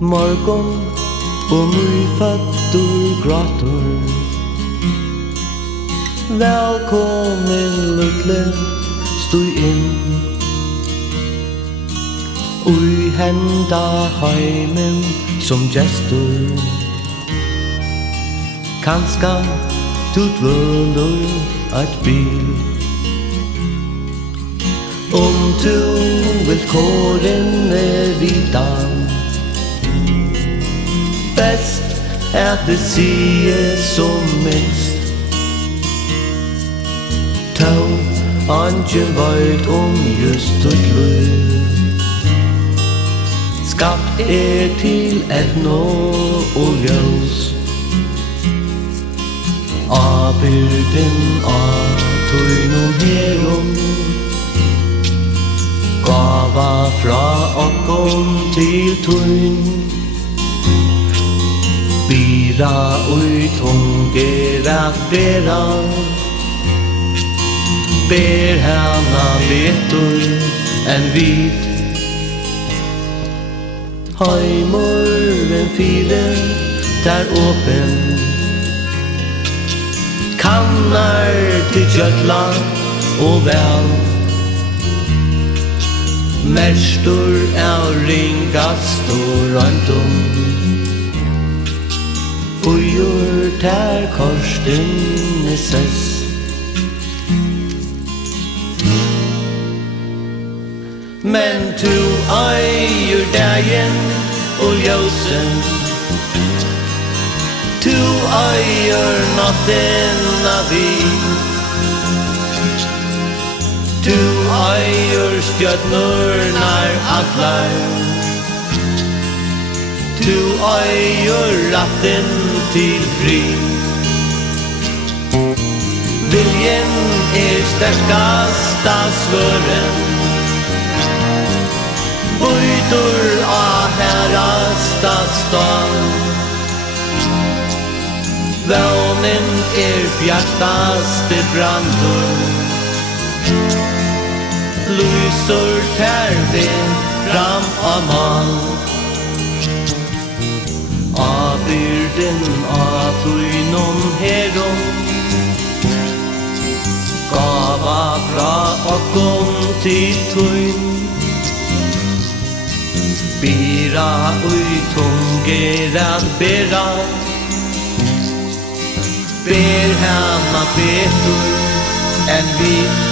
Morgun og nyføddur gråtur. Velkomin lille, stod inn ui henda heimen som gestur. Kanska tut vølur et bil. Tu vil kåren vidan, best det sige som minst. Tau anje veit just ut liv. Skapt til nå og ljós. Abyrden tøynum herum, gava fra okkom til tøyn. Bira ui tungera bera, ber hana betur enn vit. Heimuren fire der åpen, kannar til kjøtla og vel. Merstur ringast og røyntum, ujur ter korsten sess. Men tu eier dagen og Joensen, tu eier natten av vi. Tu eier stjørnur nær atlar, tu eier ratten til fri. Viljen sterkast av svøren, bøydur av herrasta stad. Vånen bjartaste brandur, lysur tervin fram av mal. Abyrden av tøynum herum, gava fra okkom til tøyn. Bira ui tungera bera, ber hana betur enn vi.